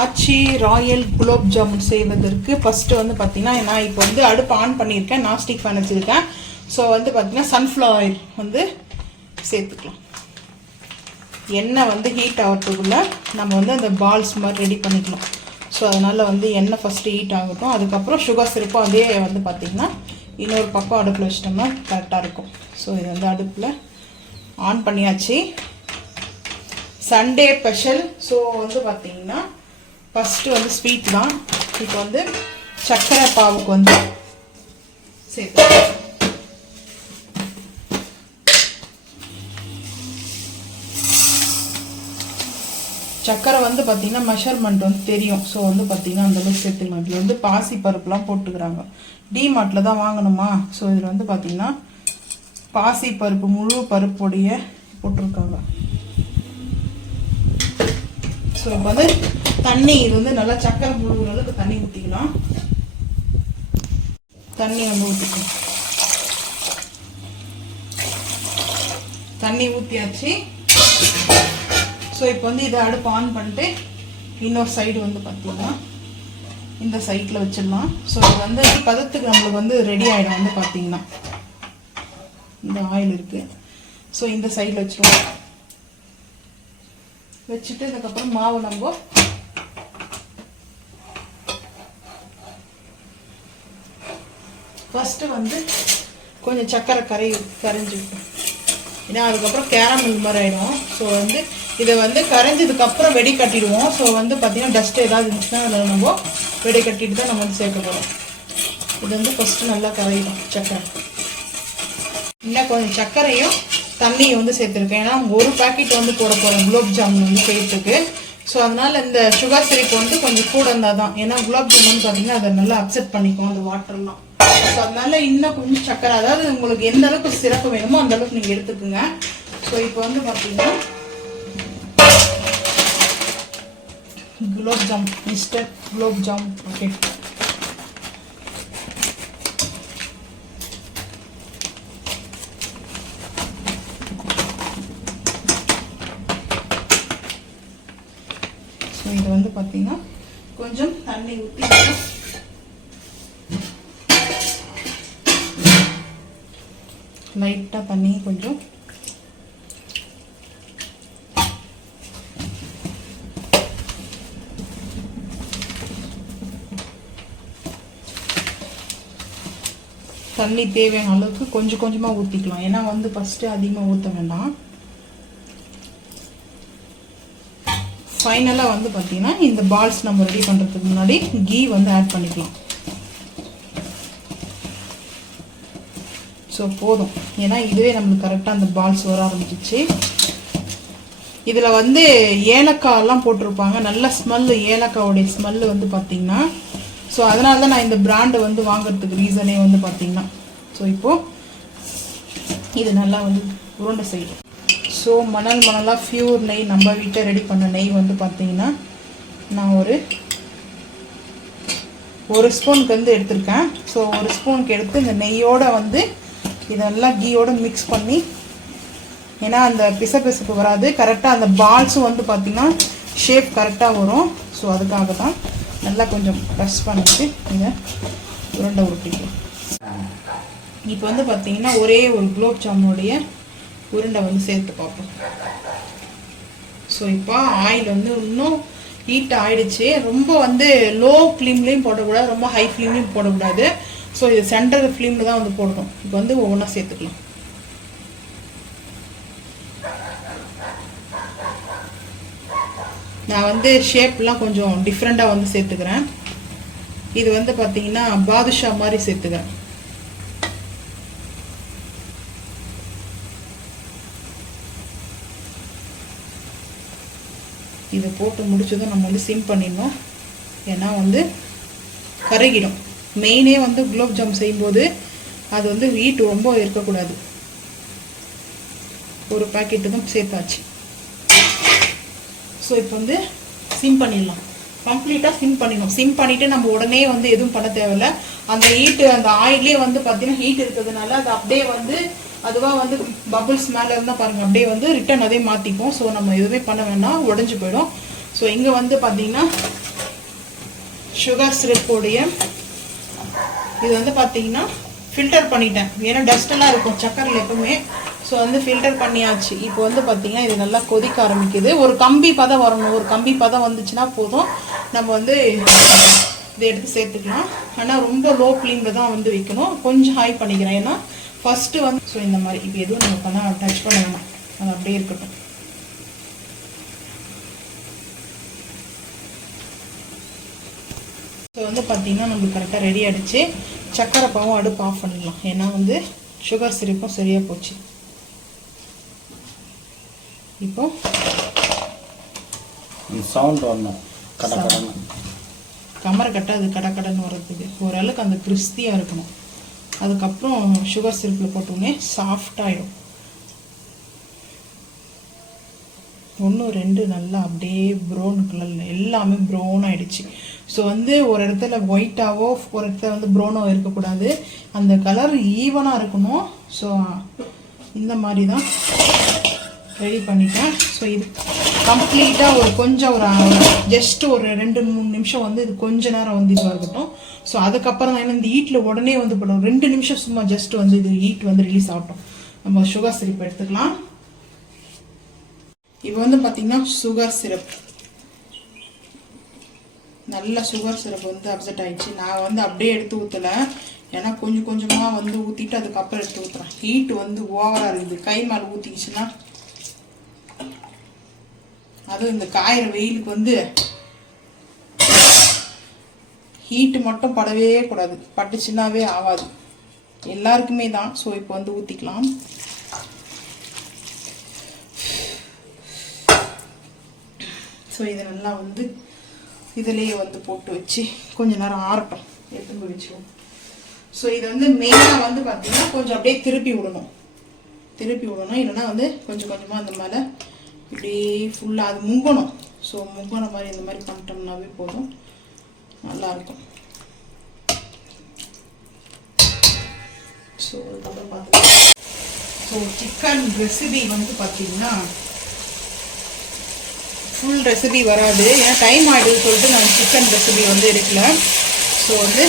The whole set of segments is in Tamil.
ஆச்சி ராயல் குலோப் ஜாமுன் செய்வதற்கு ஃபஸ்ட்டு வந்து பார்த்தீங்கன்னா நான் இப்போ வந்து அடுப்பு ஆன் பண்ணியிருக்கேன். நான்ஸ்டிக் பேன் வச்சுருக்கேன். ஸோ வந்து பார்த்தீங்கன்னா சன்ஃப்ளவர் ஆயில் வந்து சேர்த்துக்கலாம். எண்ணெய் வந்து ஹீட் ஆகிறதுக்குள்ளே நம்ம வந்து அந்த பால்ஸ் மாதிரி ரெடி பண்ணிக்கலாம். ஸோ அதனால் வந்து எண்ணெய் ஃபஸ்ட்டு ஹீட் ஆகட்டும். அதுக்கப்புறம் சுகர் சிரப்பும் அதே வந்து பார்த்திங்கன்னா இன்னொரு பக்கம் அடுப்பில் வச்சிட்டோம்னா கரெக்டாக இருக்கும். ஸோ இது வந்து அடுப்பில் ஆன் பண்ணியாச்சு. Sunday special. ஸோ வந்து பார்த்திங்கன்னா ஃபஸ்ட்டு வந்து ஸ்வீட் தான். இப்போ வந்து சர்க்கரை பாவுக்கு வந்து சேர்த்து சர்க்கரை வந்து பார்த்திங்கன்னா மெஷர்மெண்ட் வந்து தெரியும். ஸோ வந்து பார்த்திங்கன்னா அந்தளவுக்கு சேர்த்துக்கலாம். இதில் வந்து பாசி பருப்புலாம் போட்டுக்கிறாங்க. டிமார்ட்டில் தான் வாங்கணுமா. ஸோ இதில் வந்து பார்த்திங்கன்னா பாசி பருப்பு முழு பருப்புடைய போட்டிருக்காங்க. ஸோ இப்போ வந்து தண்ணி இது வந்து நல்லா சக்கரை முழுகிற அளவுக்கு தண்ணி ஊற்றிக்கலாம். தண்ணி வந்து ஊற்றிக்கலாம். தண்ணி ஊற்றியாச்சு. ஸோ இப்போ வந்து இதை அடுப்பு ஆன் பண்ணிட்டு இன்னொரு சைடு வந்து பார்த்தீங்கன்னா இந்த சைடில் வச்சிடலாம். ஸோ இது வந்து பதத்துக்கு நம்மளுக்கு வந்து ரெடி ஆகிடும். வந்து பார்த்தீங்கன்னா இந்த ஆயில் இருக்குது. ஸோ இந்த சைடில் வச்சுருவோம். வச்சுட்டு அதுக்கப்புறம் மாவு நம்ம ஃபஸ்ட்டு வந்து கொஞ்சம் சர்க்கரை கரைஞ்சிக்கும். ஏன்னா அதுக்கப்புறம் கேரமல் மாதிரி ஆகிடும். ஸோ வந்து இதை வந்து கரைஞ்சதுக்கப்புறம் வெடி கட்டிடுவோம். ஸோ வந்து பார்த்திங்கன்னா டஸ்ட் ஏதாவது இருந்துச்சுன்னா அதில் நம்ம வெடி கட்டிட்டு தான் நம்ம வந்து சேர்க்க போகிறோம். இது வந்து ஃபஸ்ட்டு நல்லா கரையிடும் சர்க்கரை. இன்னும் கொஞ்சம் சர்க்கரையும் தண்ணியும் வந்து சேர்த்துருக்கேன். ஏன்னா ஒரு பேக்கெட் வந்து போட போகிறேன் குலோப் ஜாமுன் வந்து செய்யறதுக்கு. ஸோ அதனால் இந்த சுகர் சிரப்பு வந்து கொஞ்சம் கூட இருந்தால் தான். ஏன்னா குலாப் ஜாமுன் பார்த்தீங்கன்னா அதை நல்லா அப்செட் பண்ணிக்கும் அந்த வாட்டர்லாம். ஸோ அதனால இன்னும் கொஞ்சம் சர்க்கரை, அதாவது உங்களுக்கு எந்த அளவுக்கு சிறப்பு வேணுமோ அந்த அளவுக்கு நீங்கள் எடுத்துக்குங்க. ஸோ இப்போ வந்து பார்த்தீங்கன்னா gulab jam mister gulab jam. Okay, so இது வந்து பார்த்தீங்கன்னா கொஞ்சம் தண்ணி ஊற்றி லைட்டாக தண்ணி கொஞ்சம் தண்ணி தேவையான அளவுக்கு கொஞ்சம் கொஞ்சமாக ஊற்றிக்கலாம். ஏன்னா வந்து ஃபஸ்ட்டு அதிகமாக ஊற்ற வேண்டாம். ஃபைனலாக வந்து பார்த்தீங்கன்னா இந்த பால்ஸ் நம்ம ரெடி பண்ணுறதுக்கு முன்னாடி கீ வந்து ஆட் பண்ணிக்கலாம். ஸோ போதும். ஏன்னா இதுவே நம்மளுக்கு கரெக்டாக அந்த பால்ஸ் வர ஆரம்பிச்சிச்சு. இதில் வந்து ஏலக்காயெல்லாம் போட்டிருப்பாங்க. நல்ல ஸ்மெல்லு, ஏலக்காயோடைய ஸ்மெல்லு வந்து பார்த்திங்கன்னா. ஸோ அதனால தான் நான் இந்த பிராண்டை வந்து வாங்குறதுக்கு ரீசனே வந்து பார்த்திங்கன்னா. ஸோ இப்போது இது நல்லா வந்து உருண்டை செய்யும். ஸோ மணலாக ஃபியூர் நெய், நம்ம வீட்டை ரெடி பண்ண நெய் வந்து பார்த்திங்கன்னா நான் ஒரு ஸ்பூனுக்கு வந்து எடுத்திருக்கேன். ஸோ ஒரு ஸ்பூனுக்கு எடுத்து இந்த நெய்யோடு வந்து இதெல்லாம் கீயோடு மிக்ஸ் பண்ணி, ஏன்னா அந்த பிசப்பிசப்பு வராது, கரெக்டாக அந்த பால்ஸும் வந்து பார்த்திங்கன்னா ஷேப் கரெக்டாக வரும். ஸோ அதுக்காக தான் நல்லா கொஞ்சம் ப்ரெஸ் பண்ணிட்டு இதை உருண்டை உருட்டிக்கலாம். இப்போ வந்து பார்த்திங்கன்னா ஒரே ஒரு குலோப் ஜாமுனுடைய உருண்டை வந்து சேர்த்து பார்ப்போம். ஸோ இப்போ ஆயில் வந்து இன்னும் ஹீட் ஆகிடுச்சு. ரொம்ப வந்து லோ ஃப்ளேம்லேயும் போடக்கூடாது, ரொம்ப ஹை ஃப்ளேம்லேயும் போடக்கூடாது. ஸோ இது சென்டர் ஃப்ளேமில் தான் வந்து போடணும். இப்போ வந்து ஒவ்வொன்றா சேர்த்துக்கலாம். நான் வந்து ஷேப்லாம் கொஞ்சம் டிஃப்ரெண்ட்டாக வந்து சேர்த்துக்கிறேன். இது வந்து பார்த்தீங்கன்னா பாதுஷா மாதிரி சேர்த்துக்கிறேன். இதை போட்டு முடிச்சதும் நம்ம வந்து சிம் பண்ணிடணும். ஏன்னா வந்து கருகிடும். மெயினே வந்து குலோப் ஜாம் செய்யும்போது அது வந்து ஹீட் ரொம்ப இருக்கக்கூடாது. ஒரு பாக்கெட்டு தான் சேர்த்தாச்சு. ஸோ இப்போ வந்து சிம் பண்ணிடலாம். கம்ப்ளீட்டாக சிம் பண்ணிடணும். சிம் பண்ணிவிட்டு நம்ம உடனே வந்து எதுவும் பண்ண தேவையில்லை. அந்த ஹீட்டு அந்த ஆயிலே வந்து பார்த்தீங்கன்னா ஹீட் இருக்கிறதுனால அது அப்படியே வந்து அதுவாக வந்து பபுள்ஸ் மேலே இருந்தால் பாருங்கள் அப்படியே வந்து ரிட்டன் அதே மாற்றிப்போம். ஸோ நம்ம எதுவுமே பண்ண வேண்டாம், உடஞ்சி போயிடும். ஸோ இங்கே வந்து பார்த்தீங்கன்னா சுகர் சிரப்போடைய இது வந்து பார்த்தீங்கன்னா ஃபில்டர் பண்ணிட்டேன். ஏன்னா டஸ்டெல்லாம் இருக்கும் சக்கரையில் எப்பவுமே. ஸோ வந்து ஃபில்டர் பண்ணியாச்சு. இப்போ வந்து பார்த்தீங்கன்னா இது நல்லா கொதிக்க ஆரம்பிக்குது. ஒரு கம்பி பதம் வரணும். ஒரு கம்பி பதம் வந்துச்சுன்னா போதும், நம்ம வந்து இதை எடுத்து சேர்த்துக்கலாம். ஆனால் ரொம்ப லோ ஃப்ளேமில் தான் வந்து வைக்கணும். கொஞ்சம் ஹை பண்ணிக்கிறேன், ஏன்னா ஃபஸ்ட்டு வந்து ஸோ இந்த மாதிரி இப்போ எதுவும் நம்ம பண்ணால் டச் பண்ண வேணாம், அது அப்படியே இருக்கட்டும். ஸோ வந்து பார்த்தீங்கன்னா நம்மளுக்கு கரெக்டாக ரெடி ஆகிடுச்சு. சக்கரை பாவும் அடுப்பு ஆஃப் பண்ணிடலாம், ஏன்னா வந்து சுகர் சிரப்பும் சரியாக போச்சு. இப்போ சவுண்ட் வரணும், கடை கமரை கட்ட அது கடன்னு வர்றதுக்கு ஓரளவுக்கு அந்த கிறிஸ்பியாக இருக்கணும். அதுக்கப்புறம் சுகர் சிரப்பில் போட்டோன்னே சாஃப்டாகிடும். 1 2 நல்லா அப்படியே ப்ரௌன் கலரில் எல்லாமே ப்ரௌன் ஆகிடுச்சு. ஸோ வந்து ஒரு இடத்துல ஒயிட்டாவோ ஒரு இடத்துல வந்து ப்ரௌனாவோ இருக்கக்கூடாது, அந்த கலர் ஈவனாக இருக்கணும். ஸோ இந்த மாதிரி தான் ரெடி பண்ணிட்டேன். ஸோ இது கம்ப்ளீட்டாக ஒரு கொஞ்சம் ஒரு ஜஸ்ட் ஒரு 2-3 நிமிஷம் வந்து இது கொஞ்ச நேரம் வந்து இதுவாக இருக்கட்டும். ஸோ அதுக்கப்புறம் தான் இந்த ஹீட்டில் உடனே வந்து போடும். 2 நிமிஷம் சும்மா ஜஸ்ட் வந்து இது ஹீட் வந்து ரிலீஸ் ஆகட்டும். நம்ம சுகர் சிரப் எடுத்துக்கலாம். இப்போ வந்து பார்த்தீங்கன்னா சுகர் சிரப் நல்ல சுகர் சிரப் வந்து அப்செட் ஆயிடுச்சு. நான் வந்து அப்படியே எடுத்து ஊற்றலை, ஏன்னா கொஞ்சம் கொஞ்சமாக வந்து ஊற்றிட்டு அதுக்கப்புறம் எடுத்து ஊற்றுறேன். ஹீட்டு வந்து ஓவராக இருக்குது. கை மேலே ஊற்றிக்கிச்சுன்னா அதுவும் இந்த காயிற வெயிலுக்கு வந்து ஹீட்டு மட்டும் படவே கூடாது, பட்டுச்சுன்னாவே ஆகாது, எல்லாருக்குமே தான். ஸோ இப்போ வந்து ஊற்றிக்கலாம். ஸோ இதை நல்லா வந்து இதிலேயே வந்து போட்டு வச்சு கொஞ்ச நேரம் ஆறட்டும், எடுத்து போய் வச்சுருவோம். ஸோ இது வந்து மெயினாக வந்து பார்த்தீங்கன்னா கொஞ்சம் அப்படியே திருப்பி விடணும், இல்லைன்னா வந்து கொஞ்சம் கொஞ்சமாக அந்த மேலே இப்படி ஃபுல்லாக அது முங்கணும். ஸோ முங்கின மாதிரி இந்த மாதிரி பண்ணிட்டோம்னாவே போதும், நல்லாயிருக்கும். ஸோ அதோட பார்த்தீங்கன்னா ஸோ சிக்கன் ரெசிபி வந்து பார்த்தீங்கன்னா ஃபுல் ரெசிபி வராது, ஏன்னா டைம் ஆகிடுன்னு சொல்லிட்டு நான் சிக்கன் ரெசிபி வந்து எடுக்கல. ஸோ வந்து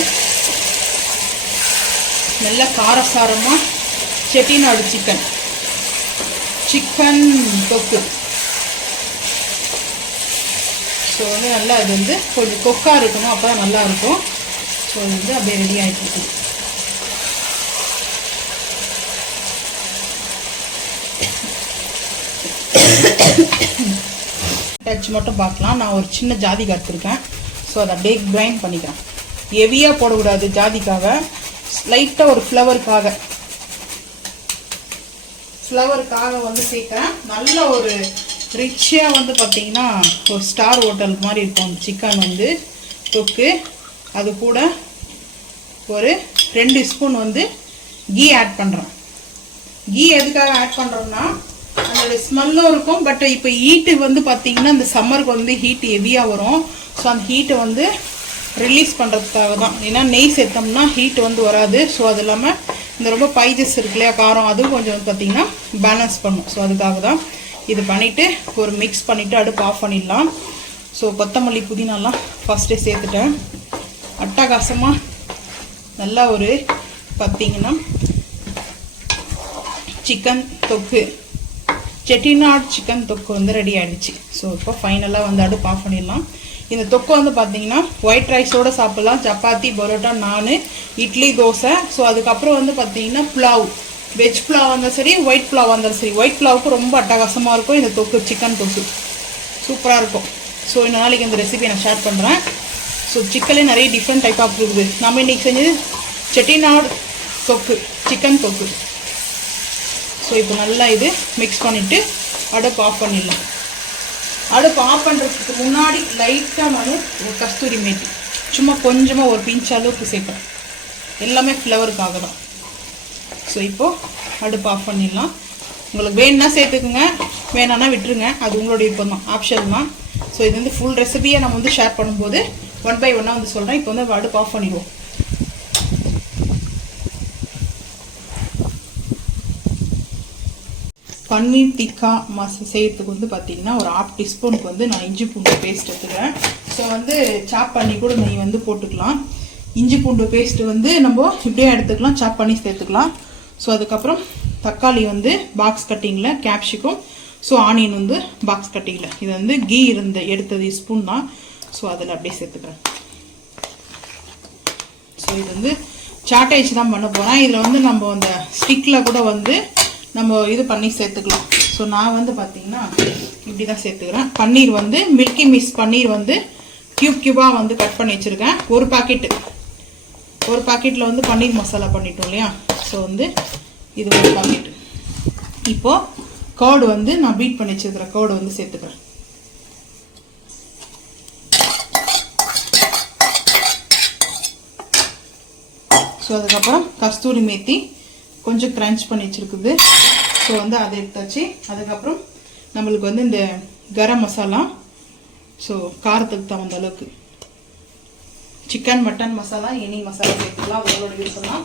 நல்ல காரசாரமாக செட்டிநாடு சிக்கன் தொக்கு. ஸோ வந்து நல்லா அது வந்து கொஞ்சம் கொக்காக இருக்கணும், அப்போ தான் நல்லாயிருக்கும். ஸோ அது வந்து அப்படியே ரெடி ஆகிட்டு இருக்குது. டச் மட்டும் பார்க்கலாம். நான் ஒரு சின்ன ஜாதிக்காய் எடுத்துருக்கேன். ஸோ அதை அப்படியே கிரைண்ட் பண்ணிக்கிறேன். ஹெவியாக போடக்கூடாது ஜாதிக்காவை, லைட்டாக ஒரு ஃப்ளவருக்காக வந்து சேர்க்குறேன். நல்ல ஒரு ரிச்சாக வந்து பார்த்தீங்கன்னா ஒரு ஸ்டார் ஹோட்டல் மாதிரி இருக்கும் சிக்கன் வந்து தொக்கு. அது கூட ஒரு 2 ஸ்பூன் வந்து கீ ஆட் பண்ணுறேன். கீ எதுக்காக ஆட் பண்ணுறோம்னா அதோட ஸ்மெல்லும் இருக்கும். பட் இப்போ ஹீட்டு வந்து பார்த்தீங்கன்னா இந்த சம்மருக்கு வந்து ஹீட் ஹெவியாக வரும். ஸோ அந்த ஹீட்டை வந்து ரிலீஸ் பண்ணுறதுக்காக தான். ஏன்னா நெய் சேர்த்தோம்னா ஹீட் வந்து வராது. ஸோ அது இல்லாமல் இந்த ரொம்ப பைஜஸ் இருக்கு இல்லையா, காரம், அதுவும் கொஞ்சம் வந்து பார்த்தீங்கன்னா பேலன்ஸ் பண்ணும். ஸோ அதுக்காக தான் இது பண்ணிவிட்டு ஒரு மிக்ஸ் பண்ணிவிட்டு அடுப்பு ஆஃப் பண்ணிடலாம். ஸோ கொத்தமல்லி புதினாலாம் ஃபஸ்ட்டே சேர்த்துட்டேன். அட்டகாசமாக நல்லா ஒரு பார்த்தீங்கன்னா சிக்கன் தொக்கு, செட்டிநாடு சிக்கன் தொக்கு வந்து ரெடி ஆகிடுச்சு. ஸோ இப்போ ஃபைனலாக வந்து அடுப்பு ஆஃப் பண்ணிடலாம். இந்த தொக்கு வந்து பார்த்தீங்கன்னா ஒயிட் ரைஸோடு சாப்பிட்லாம், சப்பாத்தி, பரோட்டா, நான், இட்லி, தோசை. ஸோ அதுக்கப்புறம் வந்து பார்த்தீங்கன்னா புலாவ், வெஜ் புலாவ் வந்தாலும் சரி, ஒயிட் புலாவ் வந்தாலும் சரி. ஒயிட் புலாவுக்கு ரொம்ப அட்டகாசமாக இருக்கும் இந்த தொக்கு, சிக்கன் தொக்கு சூப்பராக இருக்கும். ஸோ இந்த நாளைக்கு இந்த ரெசிபி நான் ஷேர் பண்ணுறேன். ஸோ சிக்கன்லேயே நிறைய டிஃப்ரெண்ட் டைப் ஆஃப் இருக்குது. நம்ம இன்றைக்கி செஞ்சது செட்டிநாடு தொக்கு, சிக்கன் தொக்கு. ஸோ இப்போ நல்லா இது மிக்ஸ் பண்ணிவிட்டு அடுப்பு ஆஃப் பண்ணிடலாம். அடுப்பு ஆஃப் பண்ணுறதுக்கு முன்னாடி லைட்டாக நான் ஒரு கஸ்தூரி மேத்தி சும்மா கொஞ்சமாக ஒரு பிஞ்ச் அளவுக்கு சேர்ப்பேன், எல்லாமே ஃப்ளவருக்காக தான். ஸோ இப்போது அடுப்பு ஆஃப் பண்ணிடலாம். உங்களுக்கு வேணுன்னா சேர்த்துக்குங்க, வேணான்னா விட்டுருங்க, அது உங்களுடைய இப்போ தான், ஆப்ஷன் தான். ஸோ இது வந்து ஃபுல் ரெசிபியை நம்ம வந்து ஷேர் பண்ணும்போது 1 by 1 வந்து சொல்கிறேன். இப்போ வந்து அடுப்பு ஆஃப் பண்ணிடுவோம். பன்னீர் டிக்கா செய்யறதுக்கு வந்து பார்த்தீங்கன்னா ஒரு 1/2 டீஸ்பூனுக்கு வந்து நான் இஞ்சி பூண்டு பேஸ்ட் எடுத்துக்கிறேன். ஸோ வந்து சாப் பண்ணி கூட நெய் வந்து போட்டுக்கலாம். இஞ்சி பூண்டு பேஸ்ட் வந்து நம்ம இப்படியே எடுத்துக்கலாம், சாப் பண்ணி சேர்த்துக்கலாம். ஸோ அதுக்கப்புறம் தக்காளி வந்து பாக்ஸ் கட்டிங்கில், கேப்சிகம், ஸோ ஆனியன் வந்து பாக்ஸ் கட்டிங்கில். இது வந்து கீ எடுத்தது ஸ்பூன் தான். ஸோ அதில் அப்படியே சேர்த்துக்கிறேன். ஸோ இது வந்து சாட்டேஜ் தான் பண்ண போகிறேன். இதில் வந்து நம்ம அந்த ஸ்டிக்கில் கூட வந்து நம்ம இது பண்ணி சேர்த்துக்கலாம். ஸோ நான் வந்து பார்த்தீங்கன்னா இப்படி தான் சேர்த்துக்கிறேன். பன்னீர் வந்து மில்கி மிஸ் பன்னீர் வந்து க்யூபாக வந்து கட் பண்ணி வச்சுருக்கேன். ஒரு பாக்கெட்டில் வந்து பன்னீர் மசாலா பண்ணிட்டோம் இல்லையா. ஸோ வந்து இது ஒரு பாக்கெட். இப்போது கர்டு வந்து நான் பீட் பண்ணி வச்சுருக்கிறேன், கர்டு வந்து சேர்த்துக்கிறேன். ஸோ அதுக்கப்புறம் கஸ்தூரி மேத்தி கொஞ்சம் க்ரன்ச் பண்ணி வச்சுருக்குது. ஸோ வந்து அதை எடுத்தாச்சு. அதுக்கப்புறம் நம்மளுக்கு வந்து இந்த கரம் மசாலா, ஸோ காரத்துக்கு தகுந்த அளவுக்கு chicken mutton masala any masala சேர்த்துக்கலாம், உங்களோட யூஸ் பண்ணலாம்.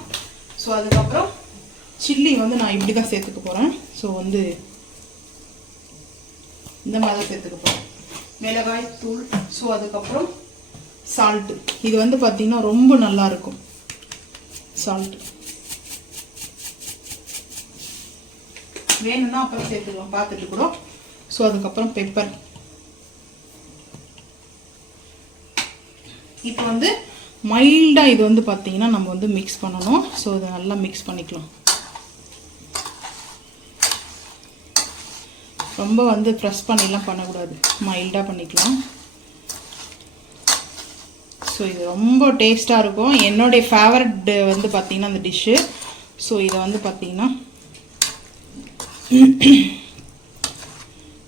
ஸோ அதுக்கப்புறம் சில்லி வந்து நான் இப்படி தான் சேர்த்துக்க போகிறேன். ஸோ வந்து இந்த மாதிரி தான் சேர்த்துக்க போகிறேன். மிளகாய் தூள், ஸோ அதுக்கப்புறம் சால்ட்டு. இது வந்து பார்த்திங்கன்னா ரொம்ப நல்லாயிருக்கும் சால்ட். வேணும்னா அப்புறம் சேர்த்துக்கலாம் பார்த்துட்டு கூட. ஸோ அதுக்கப்புறம் பெப்பர். இப்போ வந்து மைல்டாக இது வந்து பார்த்தீங்கன்னா நம்ம வந்து மிக்ஸ் பண்ணணும். ஸோ இதை நல்லா மிக்ஸ் பண்ணிக்கலாம். ரொம்ப வந்து ப்ரெஸ் பண்ணிலாம் பண்ணக்கூடாது, மைல்டாக பண்ணிக்கலாம். ஸோ இது ரொம்ப டேஸ்ட்டாக இருக்கும். என்னுடைய ஃபேவரட் வந்து பார்த்திங்கன்னா அந்த டிஷ்ஷு. ஸோ இதை வந்து பார்த்திங்கன்னா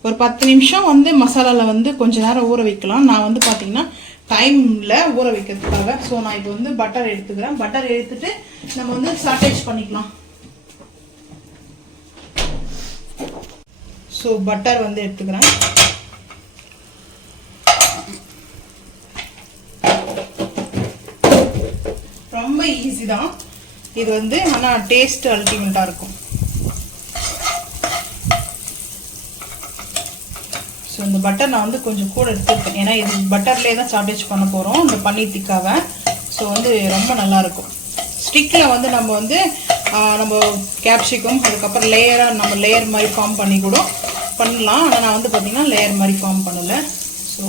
ஒரு 10 நிமிஷம் வந்து மசாலாவில் வந்து கொஞ்சம் நேரம் ஊற வைக்கலாம். நான் வந்து பார்த்திங்கன்னா டைமில் ஊற வைக்கிறதுக்காக. ஸோ நான் இப்போ வந்து பட்டர் எடுத்துக்கிறேன். பட்டர் எடுத்துட்டு நம்ம வந்து சாட்டேஜ் பண்ணிக்கலாம். ஸோ பட்டர் வந்து எடுத்துக்கிறேன். ரொம்ப ஈஸி தான் இது வந்து, ஆனால் டேஸ்ட் அல்டிமேட்டாக இருக்கும். ஸோ இந்த பட்டர் நான் வந்து கொஞ்சம் கூட எடுத்துருக்கேன், ஏன்னா இது பட்டர்லேயே தான் சாட்டேஜ் பண்ண போகிறோம் இந்த பன்னீர் டிக்காவை. ஸோ வந்து ரொம்ப நல்லாயிருக்கும். ஸ்டிக்கில் வந்து நம்ம வந்து நம்ம கேப்சிகம் அதுக்கப்புறம் லேயராக நம்ம லேயர் மாதிரி ஃபார்ம் பண்ணி கூட பண்ணலாம். ஆனால் நான் வந்து பார்த்திங்கன்னா லேயர் மாதிரி ஃபார்ம் பண்ணலை. ஸோ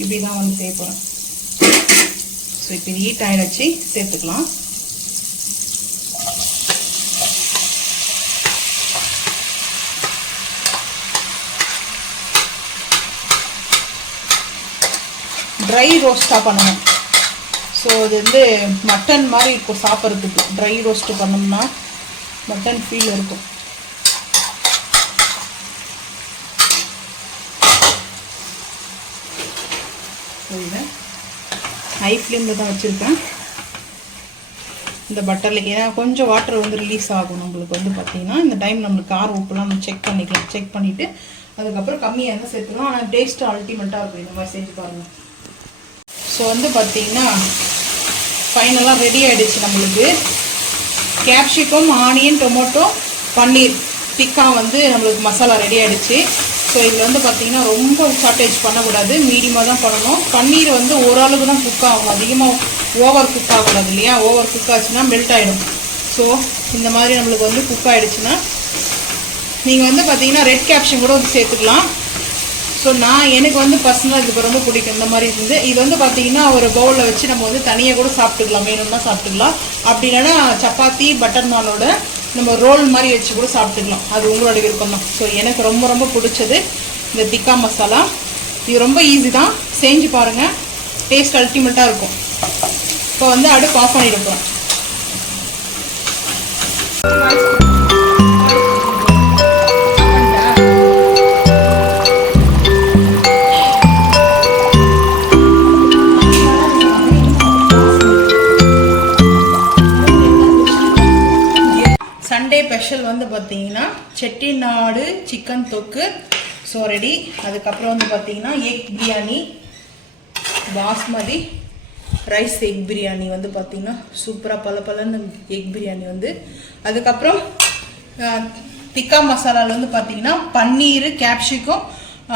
இப்படி தான் வந்து செய்ய போகிறேன். ஸோ இப்போ ஹீட் ஆகிடுச்சு, சேர்த்துக்கலாம். ட்ரை ரோஸ்ட்டாக பண்ணணும். ஸோ இது வந்து மட்டன் மாதிரி இருக்கும் சாப்பிட்றதுக்கு. ட்ரை ரோஸ்ட்டு பண்ணோம்னா மட்டன் ஃபீல் இருக்கும். இதை ஹை ஃப்ளேமில் தான் வச்சுருக்கேன் இந்த பட்டரில். ஏன்னா கொஞ்சம் வாட்டர் வந்து ரிலீஸ் ஆகும் நம்மளுக்கு வந்து பார்த்திங்கன்னா. இந்த டைம் நம்மளுக்கு காரம் உப்புலாம் நம்ம செக் பண்ணிக்கலாம். செக் பண்ணிவிட்டு அதுக்கப்புறம் கம்மியாக இருந்தால் சேர்த்துக்கலாம். ஆனால் டேஸ்ட்டு அல்டிமேட்டாக இருக்கும். இந்த மாதிரி செஞ்சு பாருங்கள். ஸோ வந்து பார்த்திங்கன்னா ஃபைனலாக ரெடி ஆகிடுச்சு நம்மளுக்கு. Capsicum, onion, tomato, paneer tikka வந்து நம்மளுக்கு மசாலா ரெடி ஆகிடுச்சு. ஸோ இதில் வந்து பார்த்திங்கன்னா ரொம்ப சாட்டேஜ் பண்ணக்கூடாது, மீடியமாக தான் பண்ணணும். பன்னீர் வந்து ஓரளவுக்கு தான் குக் ஆகும், அதிகமாக ஓவர் குக் ஆகக்கூடாது இல்லையா. ஓவர் குக் ஆச்சுன்னா மெல்ட் ஆகிடும். ஸோ இந்த மாதிரி நம்மளுக்கு வந்து குக் ஆகிடுச்சுன்னா நீங்கள் வந்து பார்த்திங்கன்னா ரெட் கேப்ஷன் கூட வந்து சேர்த்துக்கலாம். ஸோ எனக்கு வந்து பர்சனலாக இதுக்கு ரொம்ப பிடிக்கும் இந்த மாதிரி இருந்து. இது வந்து பார்த்திங்கன்னா ஒரு பவுலில் வச்சு நம்ம வந்து தனியாக கூட சாப்பிட்டுக்கலாம், வேணும்னா சாப்பிட்டுக்கலாம். அப்படி இல்லைன்னா சப்பாத்தி பட்டர் நானோட நம்ம ரோல் மாதிரி வச்சு கூட சாப்பிட்டுக்கலாம், அது உங்களோட விருப்பம் தான். ஸோ எனக்கு ரொம்ப ரொம்ப பிடிச்சது இந்த டிக்கா மசாலா. இது ரொம்ப ஈஸி தான், செஞ்சு பாருங்கள், டேஸ்ட் அல்டிமேட்டாக இருக்கும். இப்போ வந்து அடுப்பு ஆஃப் பண்ணிட போகிறேன். சண்டே ஸ்பெஷல் வந்து பார்த்தீங்கன்னா செட்டிநாடு சிக்கன் தொக்கு. So ready. அதுக்கப்புறம் வந்து பார்த்தீங்கன்னா egg biryani, basmati rice egg biryani வந்து பார்த்தீங்கன்னா சூப்பராக பல எக் பிரியாணி வந்து. அதுக்கப்புறம் திக்கா மசாலாவில் வந்து பார்த்தீங்கன்னா பன்னீர், கேப்சிகம்,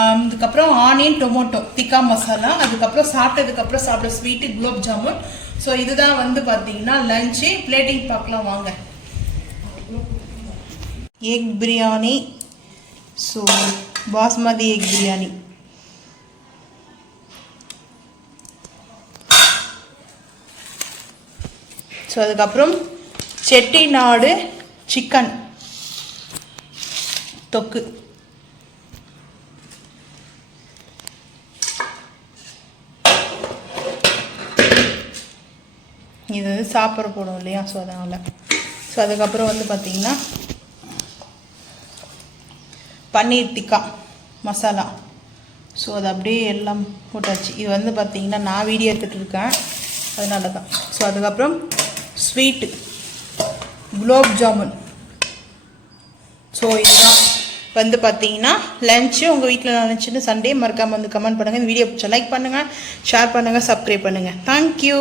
அதுக்கப்புறம் ஆனியன், டொமேட்டோ திக்கா மசாலா. அதுக்கப்புறம் சாப்பிட்டதுக்கப்புறம் சாப்பிட ஸ்வீட்டு குலோப் ஜாமுன். ஸோ இதுதான் வந்து பார்த்தீங்கன்னா லஞ்சு. பிளேட்டிங் பார்க்கலாம் வாங்க. Egg biryani. So basmati egg biryani. So அதுக்கப்புறம் செட்டிநாடு சிக்கன் தொக்கு. இது வந்து சாப்பிட்ற போடும் இல்லையா, ஸோ அதனால். ஸோ அதுக்கப்புறம் வந்து பார்த்திங்கன்னா பன்னீர் டிக்கா மசாலா. ஸோ அது அப்படியே எல்லாம் போட்டாச்சு. இது வந்து பார்த்திங்கன்னா நான் வீடியோ எடுத்துகிட்டு இருக்கேன், அதனால தான். ஸோ அதுக்கப்புறம் ஸ்வீட்டு குலோப் ஜாமுன். ஸோ இதுதான் வந்து பார்த்தீங்கன்னா லஞ்சு. உங்கள் வீட்டில் லஞ்சுன்னு சண்டே மறக்காமல் வந்து கமெண்ட் பண்ணுங்கள். இந்த வீடியோ பிடிச்சா லைக் பண்ணுங்கள், ஷேர் பண்ணுங்கள், சப்ஸ்கிரைப் பண்ணுங்கள். தேங்க்யூ.